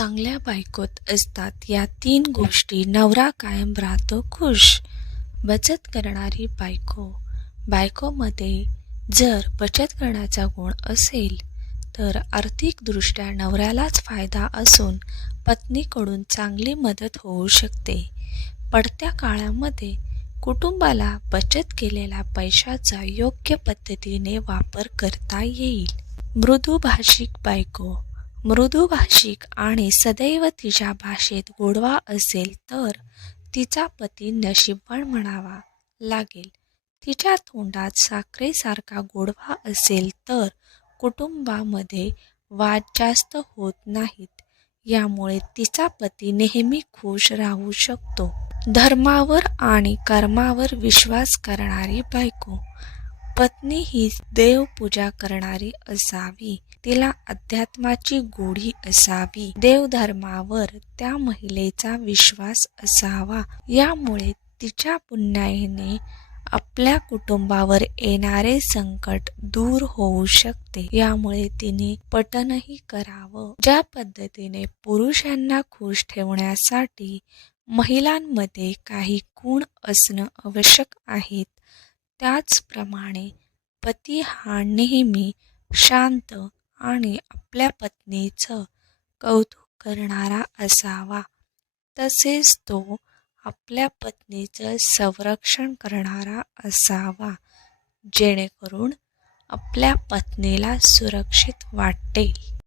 चांगल्या बायकोत असतात या 3 गोष्टी. नवरा कायम राहतो खुश. बचत करणारी बायको. बायकोमध्ये जर बचत करण्याचा गुण असेल तर आर्थिकदृष्ट्या नवऱ्यालाच फायदा असून पत्नीकडून चांगली मदत होऊ शकते. पडत्या काळामध्ये कुटुंबाला बचत केलेल्या पैशाचा योग्य पद्धतीने वापर करता येईल. मृदुभाषिक बायको. मृदुभाषिक आणि सदैव तिच्या भाषेत गोडवा असेल तर तिचा पती नशीबवान म्हणावा लागेल. तिच्या तोंडात साखरेसारखा गोडवा असेल तर कुटुंबामध्ये वाद जास्त होत नाहीत. यामुळे तिचा पती नेहमी खुश राहू शकतो. धर्मावर आणि कर्मावर विश्वास करणारी बायको. पत्नी ही देवपूजा करणारी असावी. तिला अध्यात्माची गोडी असावी. देवधर्मावर त्या महिलेचा विश्वास असावा. यामुळे तिच्या पुण्याईने आपल्या कुटुंबावर येणारे संकट दूर होऊ शकते. यामुळे तिने पठणही करावं. ज्या पद्धतीने पुरुषांना खुश ठेवण्यासाठी महिलांमध्ये काही गुण असणं आवश्यक आहेत, त्याचप्रमाणे पती हा नेहमी शांत आणि आपल्या पत्नीचं कौतुक करणारा असावा. तसेच तो आपल्या पत्नीचं संरक्षण करणारा असावा, जेणेकरून आपल्या पत्नीला सुरक्षित वाटेल.